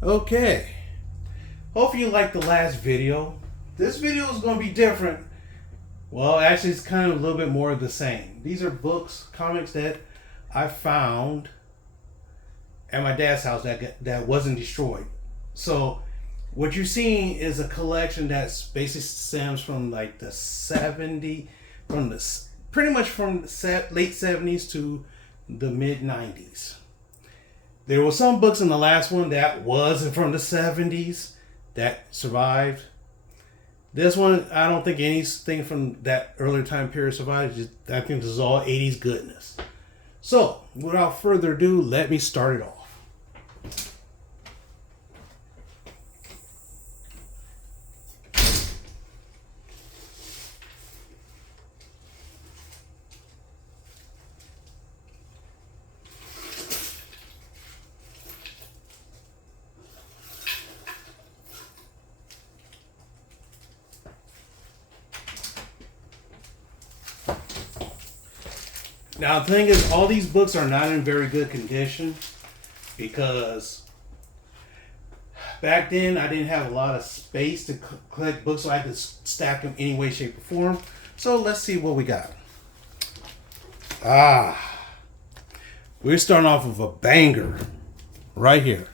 Okay, hopefully you liked the last video. This video is going to be different. Well, actually, it's kind of a little bit more of the same. These are books, comics that I found at my dad's house that wasn't destroyed. So, what you're seeing is a collection that's basically stems from like the 70, from the pretty much from the late 70s to the mid 90s. There were some books in the last one that wasn't from the 70s that survived. This one, I don't think anything from that earlier time period survived. I think this is all 80s goodness. So, without further ado, let me start it off. Now, the thing is, all these books are not in very good condition because back then I didn't have a lot of space to collect books, so I had to stack them any way, shape, or form. So let's see what we got. We're starting off with a banger right here.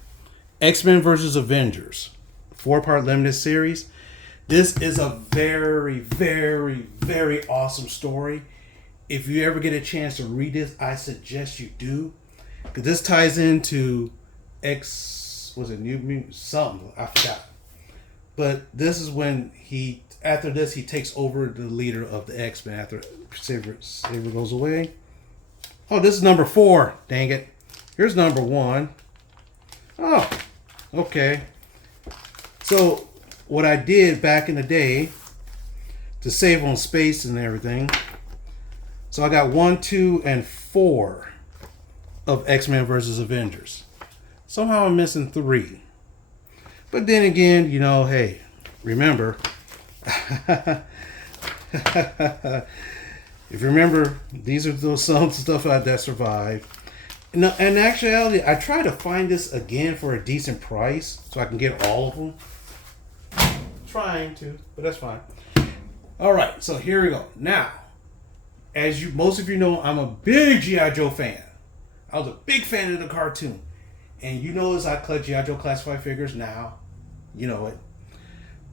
X-Men versus Avengers, 4-part limited series. This is a very, very, very awesome story. If you ever get a chance to read this, I suggest you do, because this ties into New Mutant something, I forgot. But this is when after this he takes over the leader of the X-Men after Saber goes away. Oh, this is number 4. Dang it! Here's number 1. Oh, okay. So what I did back in the day to save on space and everything. So I got 1, 2, and 4 of X-Men versus Avengers. Somehow I'm missing 3. But then again, hey, remember, if you remember, these are some stuff that survived. In actuality, I tried to find this again for a decent price so I can get all of them. Trying to, but that's fine. All right, so here we go. Now, as most of you know, I'm a big G.I. Joe fan. I was a big fan of the cartoon. And you notice I collect G.I. Joe classified figures now. You know it.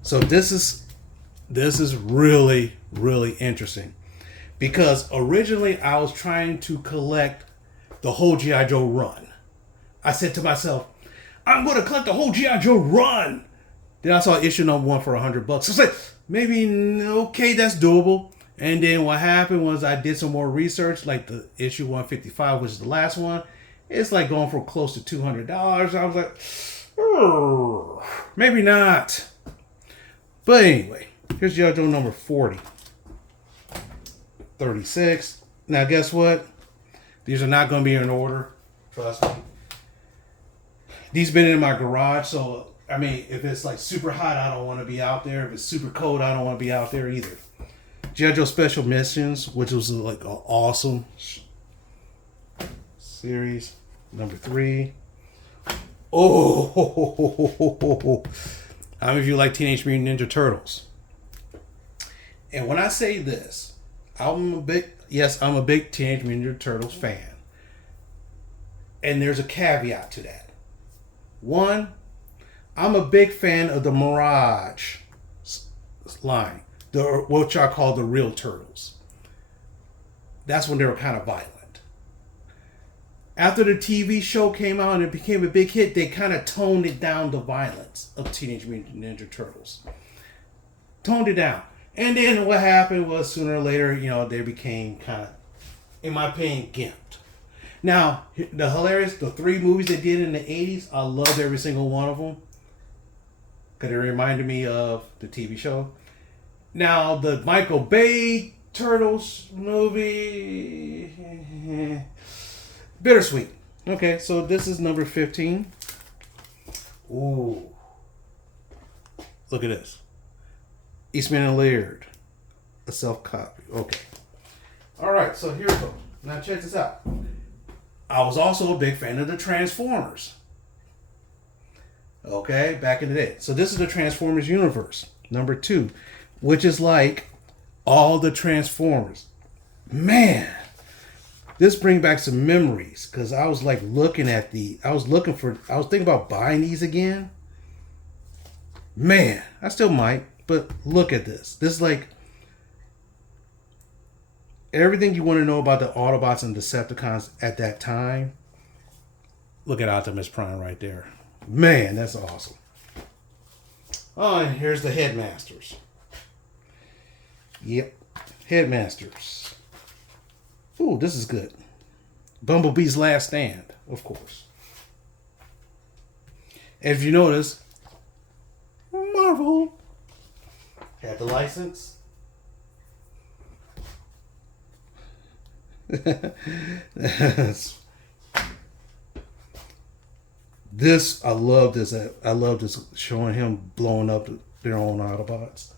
So this is really, really interesting. Because originally I was trying to collect the whole G.I. Joe run. I said to myself, I'm going to collect the whole G.I. Joe run. Then I saw issue number 1 for $100. I was like, maybe, okay, that's doable. And then what happened was I did some more research, like the issue 155, which is the last one. It's like going for close to $200. I was like, maybe not. But anyway, here's G.I. Joe number 40. 36. Now, guess what? These are not going to be in order. Trust me. These been in my garage, so, if it's like super hot, I don't want to be out there. If it's super cold, I don't want to be out there either. G.I. Joe Special Missions, which was like an awesome series. Number 3. Oh, how many of you like Teenage Mutant Ninja Turtles? And when I say this, I'm a big Teenage Mutant Ninja Turtles fan. And there's a caveat to that. 1, I'm a big fan of the Mirage line. What y'all call the real Turtles. That's when they were kind of violent. After the TV show came out and it became a big hit, they kind of toned it down, the violence of Teenage Mutant Ninja Turtles. Toned it down. And then what happened was sooner or later, they became kind of, in my opinion, gimped. Now, the 3 movies they did in the 80s, I loved every single one of them. Because it reminded me of the TV show. Now, the Michael Bay Turtles movie, bittersweet. Okay, so this is number 15. Ooh. Look at this. Eastman and Laird. A self-copy. Okay. All right, so here we go. Now check this out. I was also a big fan of the Transformers. Okay, back in the day. So this is the Transformers universe, number 2, which is like all the Transformers. Man, this brings back some memories because I was like looking at I was thinking about buying these again. Man, I still might, but look at this. This is like everything you want to know about the Autobots and Decepticons at that time. Look at Optimus Prime right there. Man, that's awesome. Oh, and here's the Headmasters. Yep, Headmasters. Ooh, this is good. Bumblebee's Last Stand, of course. And if you notice, Marvel had the license. This I love this. I love this showing him blowing up their own Autobots.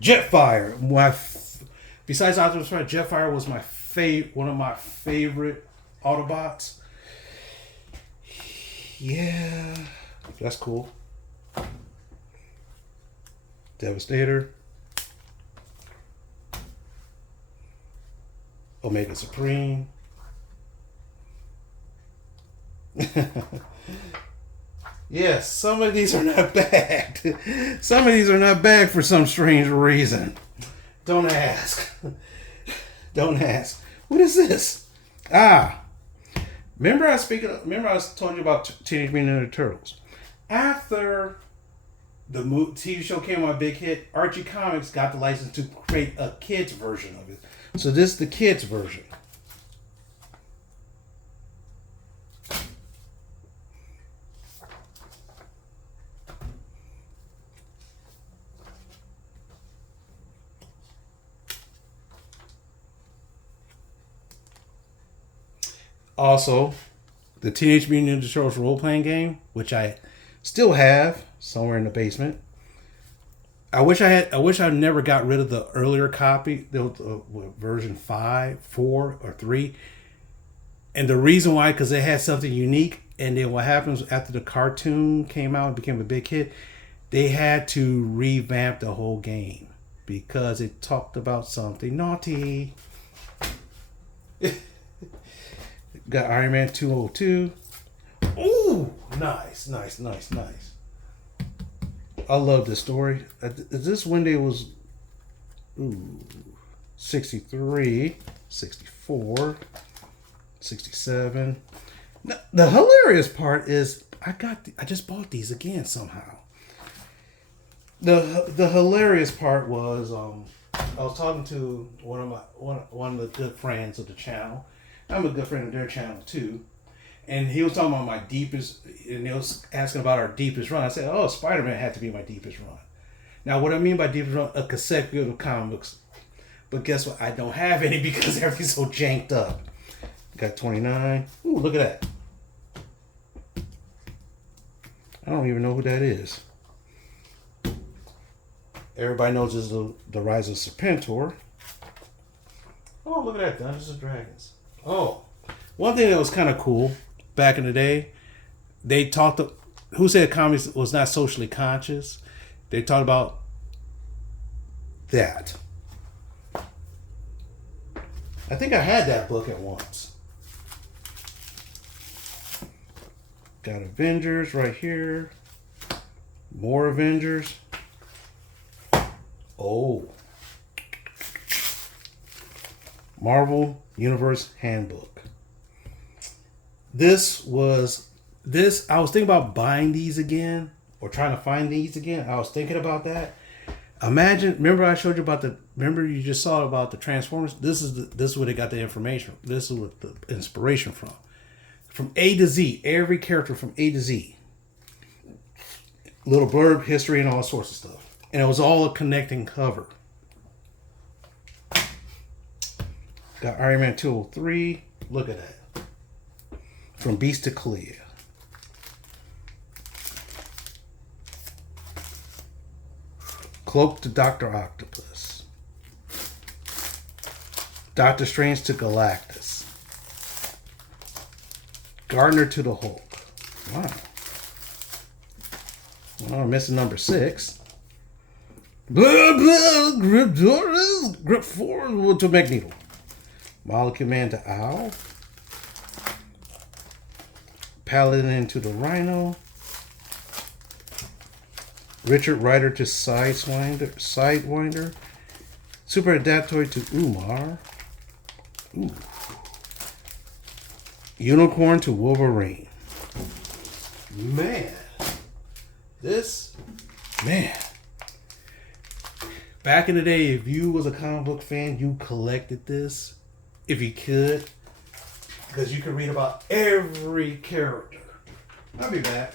Jetfire, besides Optimus Prime, Jetfire was one of my favorite Autobots. Yeah, that's cool. Devastator, Omega Supreme. Yes, some of these are not bad. Some of these are not bad for some strange reason. Don't ask. Don't ask. What is this? Remember I told you about Teenage Mutant Ninja Turtles. After the TV show came on a big hit, Archie Comics got the license to create a kids version of it. So this is the kids version. Also, the Teenage Mutant Ninja Turtles role-playing game, which I still have somewhere in the basement. I wish I never got rid of the earlier copy, the version 5, 4, or 3. And the reason why, because it had something unique. And then what happens after the cartoon came out and became a big hit, they had to revamp the whole game because it talked about something naughty. Got Iron Man 202. Ooh, nice. I love this story. This one day was 63, 64, 67. Now, the hilarious part is I just bought these again somehow. The hilarious part was I was talking to one of the good friends of the channel. I'm a good friend of their channel too. And he was talking about my deepest, and he was asking about our deepest run. I said, oh, Spider-Man had to be my deepest run. Now, what I mean by deepest run, a cassette of comic books. But guess what? I don't have any because everything's so janked up. Got 29. Ooh, look at that. I don't even know who that is. Everybody knows this is the Rise of Serpentor. Oh, look at that. Dungeons and Dragons. Oh, one thing that was kind of cool back in the day, they talked. Who said comics was not socially conscious? They talked about that. I think I had that book at once. Got Avengers right here. More Avengers. Oh. Marvel Universe Handbook. I was thinking about buying these again or trying to find these again. I was thinking about that. Remember I showed you remember you just saw about the Transformers? This is where they got the information. This is what the inspiration from. From A to Z, every character from A to Z. Little blurb, history, and all sorts of stuff. And it was all a connecting cover. Got Iron Man 203. Look at that. From Beast to Clea. Cloak to Dr. Octopus. Doctor Strange to Galactus. Gardner to the Hulk. Wow. Oh, I'm missing number 6. Blah, blah, grip Doris, grip 4 to Magneto. Molecule Man to Owl. Paladin to the Rhino. Richard Rider to Sidewinder. Super Adaptoid to Umar. Ooh. Unicorn to Wolverine. Man. Man. Back in the day, if you was a comic book fan, you collected this. If you could. Because you could read about every character. I'll be back.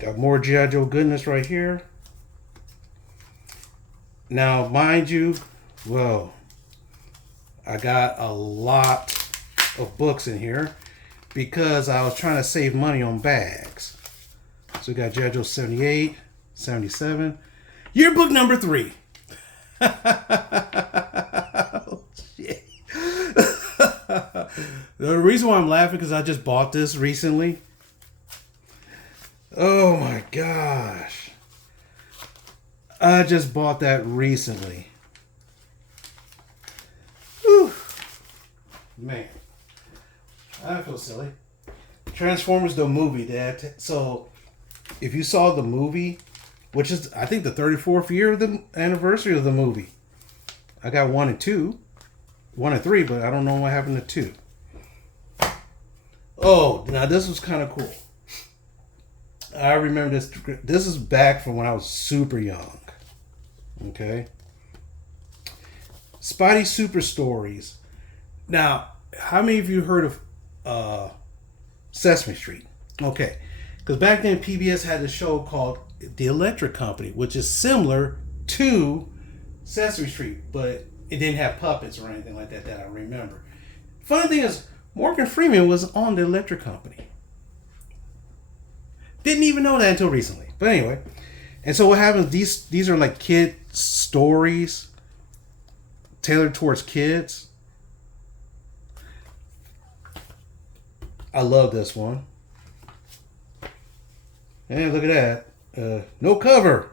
Got more G.I. Joe goodness right here. Now, mind you, well, I got a lot of books in here because I was trying to save money on bags. So we got G.I. Joe 78, 77. Yearbook number 3. Oh, shit. The reason why I'm laughing because I just bought this recently. Oh my gosh. I just bought that recently. Whew. Man. I feel silly. Transformers the movie, Dad. So, if you saw the movie, which is, I think, the 34th year of the anniversary of the movie. I got 1 and 2. 1 and 3, but I don't know what happened to 2. Oh, now this was kind of cool. I remember this. This is back from when I was super young. Okay. Spidey Super Stories. Now, how many of you heard of Sesame Street? Okay. Because back then PBS had a show called The Electric Company, which is similar to Sesame Street, but it didn't have puppets or anything like that I remember. Funny thing is, Morgan Freeman was on The Electric Company. Didn't even know that until recently. But anyway. And so what happens, these are like kid stories tailored towards kids. I love this one. And look at that. No cover.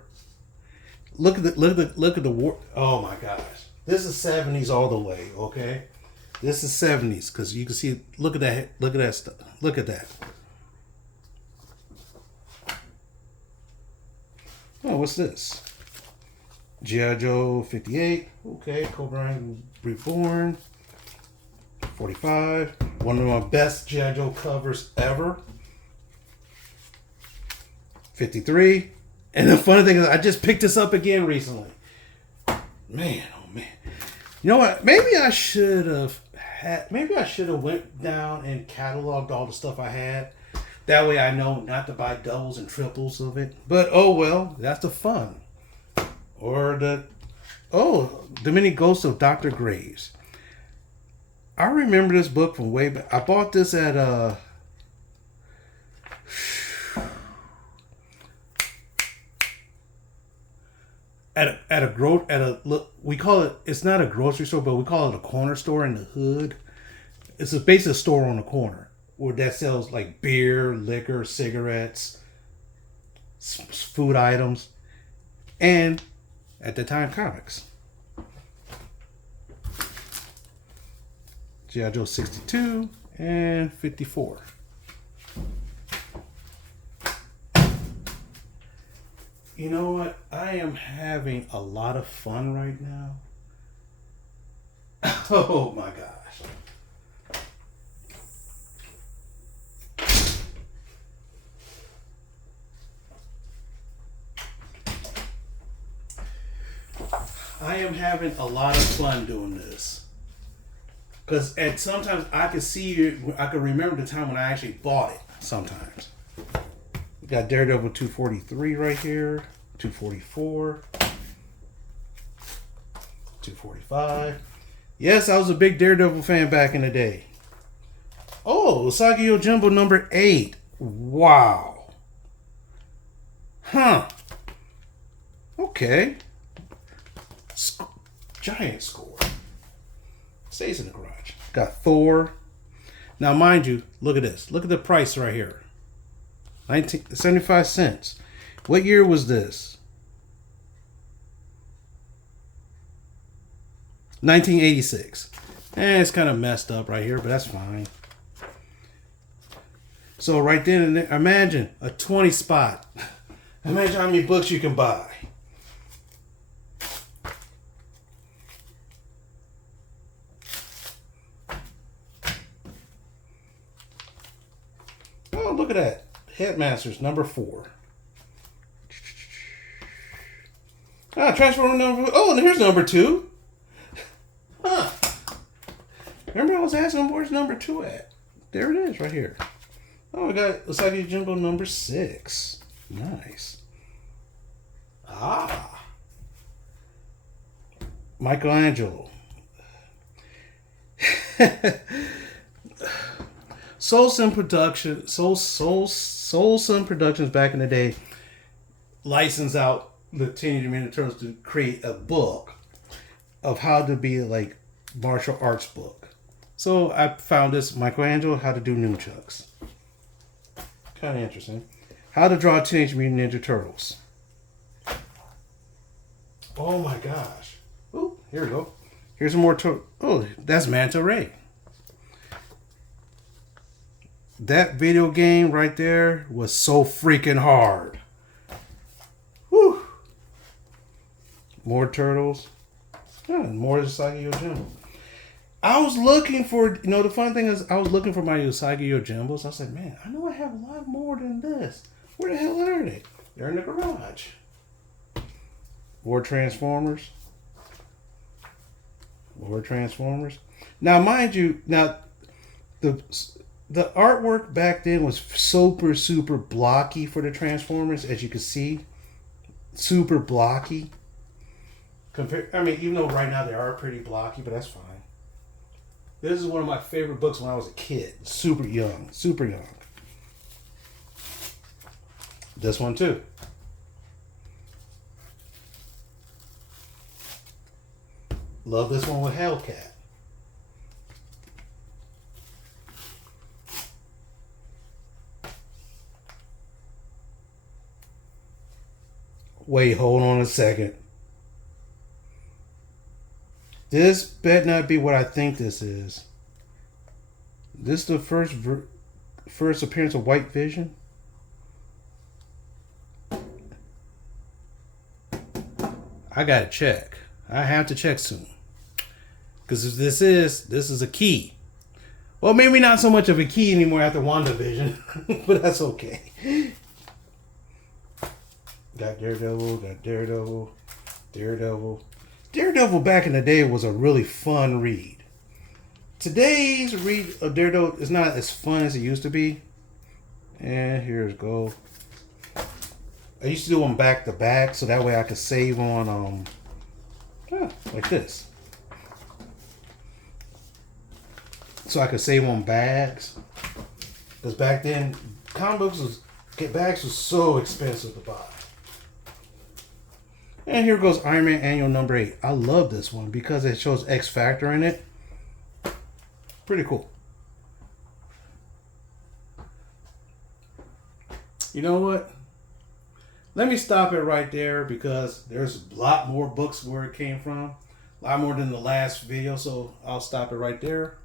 Look at the war. Oh my gosh. This is 70s all the way, okay? This is 70s because you can see, look at that stuff. Look at that. Oh, what's this? G.I. Joe 58. Okay, Cobra Reborn. 45. One of my best G.I. Joe covers ever. 53. And the funny thing is, I just picked this up again recently. Man, oh man. You know what? Maybe I should have went down and cataloged all the stuff I had. That way I know not to buy doubles and triples of it. But oh well, that's the fun. Or the Many Ghosts of Dr. Graves. I remember this book from way back. I bought this at we call it, it's not a grocery store, but we call it a corner store in the hood. It's basically a store on the corner where that sells like beer, liquor, cigarettes, food items, and at the time, comics. G.I. Joe 62 and 54. You know what? I am having a lot of fun right now. Oh my gosh. I am having a lot of fun doing this. Because sometimes I can I can remember the time when I actually bought it sometimes. We got Daredevil 243 right here, 244, 245. Yes, I was a big Daredevil fan back in the day. Oh, Usagi Yojimbo number 8. Wow. Huh. Okay. Giant score. Stays in the garage. Got Thor. Now, mind you, look at this. Look at the price right here. 75 cents. What year was this? 1986. It's kind of messed up right here, but that's fine. So right then and there, imagine a 20 spot. Imagine how many books you can buy. Oh, look at that. Headmasters number 4. Transformer number. Oh, and here's number 2. Huh. Remember I was asking where's number 2 at? There it is right here. Oh, we got Usagi Jumbo number 6. Nice. Michelangelo. Soul Sun Productions back in the day licensed out the Teenage Mutant Ninja Turtles to create a book of how to be like martial arts book. So I found this Michelangelo How to Do Nunchucks. Kind of interesting. How to Draw Teenage Mutant Ninja Turtles. Oh my gosh. Oh, here we go. Here's some more. Oh, that's Manta Ray. That video game right there was so freaking hard. Whew. More turtles. More Usagi Yojimbo. I was looking for, the fun thing is, I was looking for my Usagi Yojimbos. I was like, man, I know I have a lot more than this. Where the hell are they? They're in the garage. More Transformers. More Transformers. Now, mind you, the artwork back then was super blocky for the Transformers, as you can see. Super blocky. Even though right now they are pretty blocky, but that's fine. This is one of my favorite books when I was a kid. Super young. This one too. Love this one with Hellcat. Wait, hold on a second. This better not be what I think this is. This the first appearance of White Vision? I gotta check. I have to check soon. Because if this is a key. Well, maybe not so much of a key anymore after WandaVision. But that's okay. Got Daredevil. Daredevil back in the day was a really fun read. Today's read of Daredevil is not as fun as it used to be. And here's go. I used to do them back to back so that way I could save on like this. So I could save on bags. Because back then bags was so expensive to buy. And here goes Iron Man Annual number 8. I love this one because it shows X Factor in it. Pretty cool. You know what? Let me stop it right there because there's a lot more books where it came from. A lot more than the last video, so I'll stop it right there.